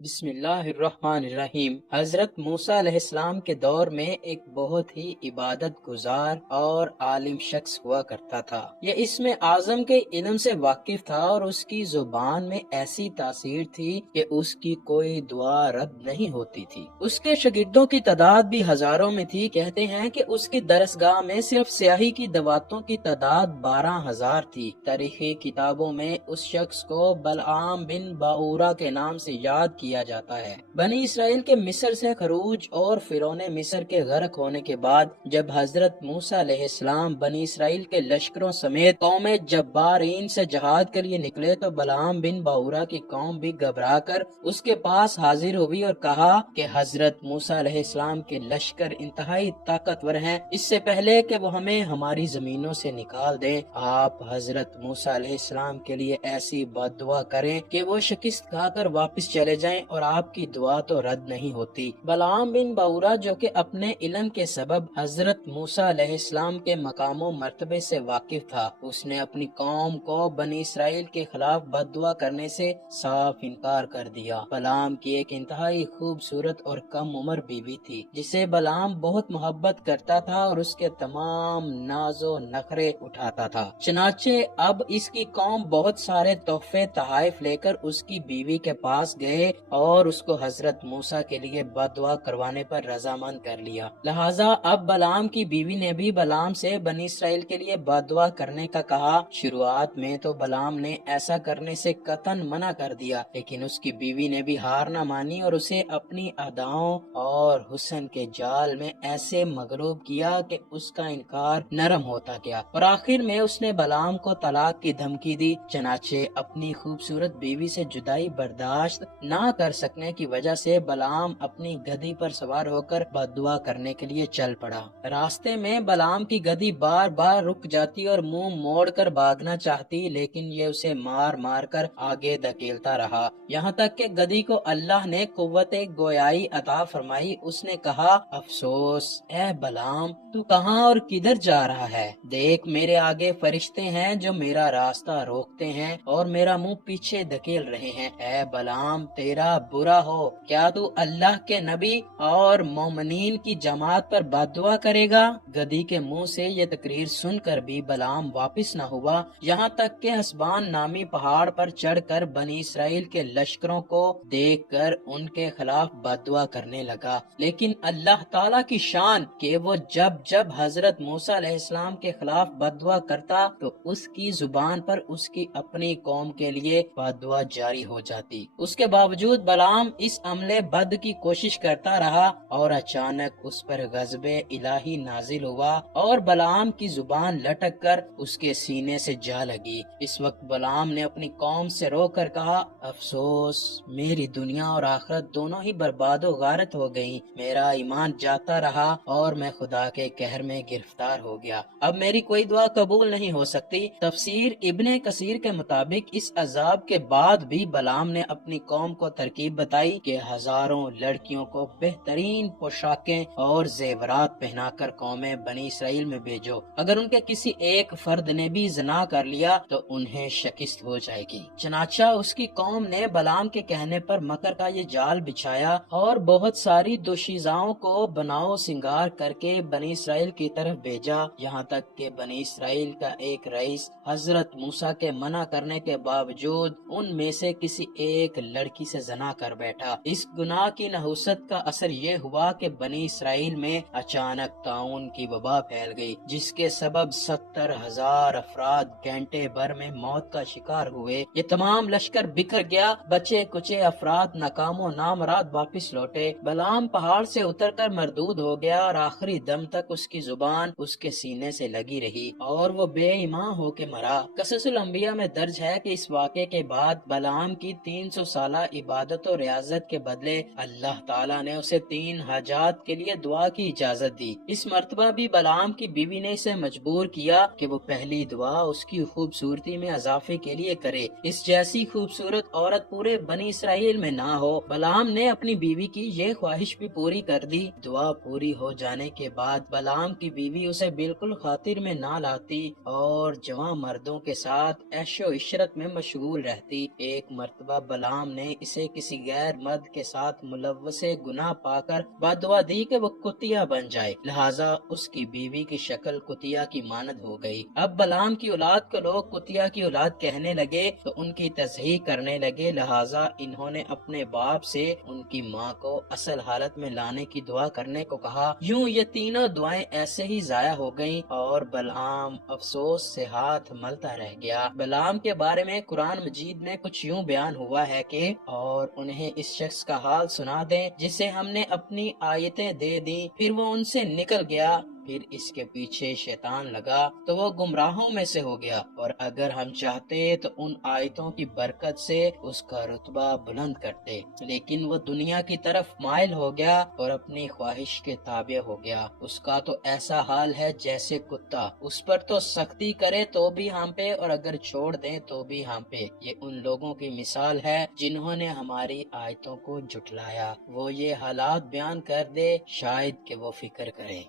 بسم اللہ الرحمن الرحیم۔ حضرت موسیٰ علیہ السلام کے دور میں ایک بہت ہی عبادت گزار اور عالم شخص ہوا کرتا تھا۔ یہ اسم اعظم کے علم سے واقف تھا اور اس کی زبان میں ایسی تاثیر تھی کہ اس کی کوئی دعا رد نہیں ہوتی تھی۔ اس کے شاگردوں کی تعداد بھی ہزاروں میں تھی۔ کہتے ہیں کہ اس کی درسگاہ میں صرف سیاہی کی دواتوں کی تعداد 12,000 تھی۔ تاریخی کتابوں میں اس شخص کو بلعام بن باورا کے نام سے یاد کیا جاتا ہے۔ بنی اسرائیل کے مصر سے خروج اور فرعون مصر کے غرق ہونے کے بعد جب حضرت موسیٰ علیہ السلام بنی اسرائیل کے لشکروں سمیت قوم جبارین سے جہاد کے لیے نکلے تو بلعام بن باورا کی قوم بھی گھبرا کر اس کے پاس حاضر ہوئی اور کہا کہ حضرت موسیٰ علیہ السلام کے لشکر انتہائی طاقتور ہیں، اس سے پہلے کہ وہ ہمیں ہماری زمینوں سے نکال دیں آپ حضرت موسیٰ علیہ السلام کے لیے ایسی بد دعا کریں کہ وہ شکست کھا کر واپس چلے جائیں اور آپ کی دعا تو رد نہیں ہوتی۔ بلعام بن باورا جو کہ اپنے علم کے سبب حضرت موسیٰ علیہ السلام کے مقام و مرتبے سے واقف تھا، اس نے اپنی قوم کو بنی اسرائیل کے خلاف بد دعا کرنے سے صاف انکار کر دیا۔ بلعام کی ایک انتہائی خوبصورت اور کم عمر بیوی تھی جسے بلعام بہت محبت کرتا تھا اور اس کے تمام ناز و نخرے اٹھاتا تھا۔ چنانچہ اب اس کی قوم بہت سارے تحفے تحائف لے کر اس کی بیوی کے پاس گئے اور اس کو حضرت موسیٰ کے لیے بد دعا کروانے پر رضامند کر لیا۔ لہٰذا اب بلعام کی بیوی نے بھی بلعام سے بنی اسرائیل کے لیے بد دعا کرنے کا کہا۔ شروعات میں تو بلعام نے ایسا کرنے سے قطعاً منع کر دیا، لیکن اس کی بیوی نے بھی ہار نہ مانی اور اسے اپنی اداؤں اور حسن کے جال میں ایسے مغلوب کیا کہ اس کا انکار نرم ہوتا گیا اور آخر میں اس نے بلعام کو طلاق کی دھمکی دی۔ چنانچہ اپنی خوبصورت بیوی سے جدائی برداشت نہ کر سکنے کی وجہ سے بلعام اپنی گدھی پر سوار ہو کر بد دعا کرنے کے لیے چل پڑا۔ راستے میں بلعام کی گدھی بار بار رک جاتی اور منہ موڑ کر بھاگنا چاہتی، لیکن یہ اسے مار مار کر آگے دھکیلتا رہا، یہاں تک کہ گدھی کو اللہ نے قوت گویائی عطا فرمائی۔ اس نے کہا، افسوس اے بلعام، تو کہاں اور کدھر جا رہا ہے؟ دیکھ میرے آگے فرشتے ہیں جو میرا راستہ روکتے ہیں اور میرا منہ پیچھے دھکیل رہے ہیں۔ اے بلعام، تیرا برا ہو، کیا تو اللہ کے نبی اور مومنین کی جماعت پر بد دعا کرے گا؟ گدھی کے منہ سے یہ تقریر سن کر بھی بلعام واپس نہ ہوا، یہاں تک کہ حسبان نامی پہاڑ پر چڑھ کر بنی اسرائیل کے لشکروں کو دیکھ کر ان کے خلاف بد دعا کرنے لگا۔ لیکن اللہ تعالیٰ کی شان کہ وہ جب جب حضرت موسیٰ علیہ السلام کے خلاف بد دعا کرتا تو اس کی زبان پر اس کی اپنی قوم کے لیے بد دعا جاری ہو جاتی۔ اس کے باوجود بلعام اس عملے بد کی کوشش کرتا رہا اور اچانک اس پر غضب الہی نازل ہوا اور بلعام کی زبان لٹک کر اس کے سینے سے جا لگی۔ اس وقت بلعام نے اپنی قوم سے رو کر کہا، افسوس، میری دنیا اور آخرت دونوں ہی برباد و غارت ہو گئیں، میرا ایمان جاتا رہا اور میں خدا کے قہر میں گرفتار ہو گیا، اب میری کوئی دعا قبول نہیں ہو سکتی۔ تفسیر ابن کثیر کے مطابق اس عذاب کے بعد بھی بلعام نے اپنی قوم کو ترکیب بتائی کہ ہزاروں لڑکیوں کو بہترین پوشاکیں اور زیورات پہنا کر قوم بنی اسرائیل میں بھیجو، اگر ان کے کسی ایک فرد نے بھی زنا کر لیا تو انہیں شکست ہو جائے گی۔ چنانچہ اس کی قوم نے بلعام کے کہنے پر مکر کا یہ جال بچھایا اور بہت ساری دوشیزاؤں کو بناؤ سنگار کر کے بنی اسرائیل کی طرف بھیجا، یہاں تک کہ بنی اسرائیل کا ایک رئیس حضرت موسیٰ کے منع کرنے کے باوجود ان میں سے کسی ایک لڑکی سے زنا کر بیٹھا۔ اس گناہ کی نحوست کا اثر یہ ہوا کہ بنی اسرائیل میں اچانک طاعون کی وبا پھیل گئی، جس کے سبب 70,000 افراد گھنٹے بھر میں موت کا شکار ہوئے۔ یہ تمام لشکر بکھر گیا، بچے کچے افراد ناکام و نامراد واپس لوٹے۔ بلعام پہاڑ سے اتر کر مردود ہو گیا اور آخری دم تک اس کی زبان اس کے سینے سے لگی رہی اور وہ بے ایمان ہو کے مرا۔ قصص الانبیاء میں درج ہے کہ اس واقعے کے بعد بلعام کی 300 سالہ عبادت و ریاضت کے بدلے اللہ تعالیٰ نے اسے 3 حاجات کے لیے دعا کی اجازت دی۔ اس مرتبہ بھی بلعام کی بیوی نے اسے مجبور کیا کہ وہ پہلی دعا اس کی خوبصورتی میں اضافے کے لیے کرے، اس جیسی خوبصورت عورت پورے بنی اسرائیل میں نہ ہو۔ بلعام نے اپنی بیوی کی یہ خواہش بھی پوری کر دی۔ دعا پوری ہو جانے کے بعد بلعام کی بیوی اسے بالکل خاطر میں نہ لاتی اور جوان مردوں کے ساتھ عیش و عشرت میں مشغول رہتی۔ ایک مرتبہ بلعام نے اسے کسی غیر مرد کے ساتھ ملوث گناہ پا کر بددعا دی کہ وہ کتیا بن جائے، لہٰذا اس کی بیوی کی شکل کتیا کی مانند ہو گئی۔ اب بلعام کی اولاد کو لوگ کتیا کی اولاد کہنے لگے تو ان کی تصحیح کرنے لگے، لہٰذا انہوں نے اپنے باپ سے ان کی ماں کو اصل حالت میں لانے کی دعا کرنے کو کہا۔ یوں یہ تینوں دعائیں ایسے ہی ضائع ہو گئیں اور بلعام افسوس سے ہاتھ ملتا رہ گیا۔ بلعام کے بارے میں قرآن مجید میں کچھ یوں بیان ہوا ہے کہ اور انہیں اس شخص کا حال سنا دیں جسے ہم نے اپنی آیتیں دے دیں، پھر وہ ان سے نکل گیا، پھر اس کے پیچھے شیطان لگا تو وہ گمراہوں میں سے ہو گیا، اور اگر ہم چاہتے تو ان آیتوں کی برکت سے اس کا رتبہ بلند کرتے، لیکن وہ دنیا کی طرف مائل ہو گیا اور اپنی خواہش کے تابع ہو گیا۔ اس کا تو ایسا حال ہے جیسے کتا، اس پر تو سختی کرے تو بھی ہانپے اور اگر چھوڑ دیں تو بھی ہانپے۔ یہ ان لوگوں کی مثال ہے جنہوں نے ہماری آیتوں کو جھٹلایا۔ وہ یہ حالات بیان کر دے شاید کہ وہ فکر کریں۔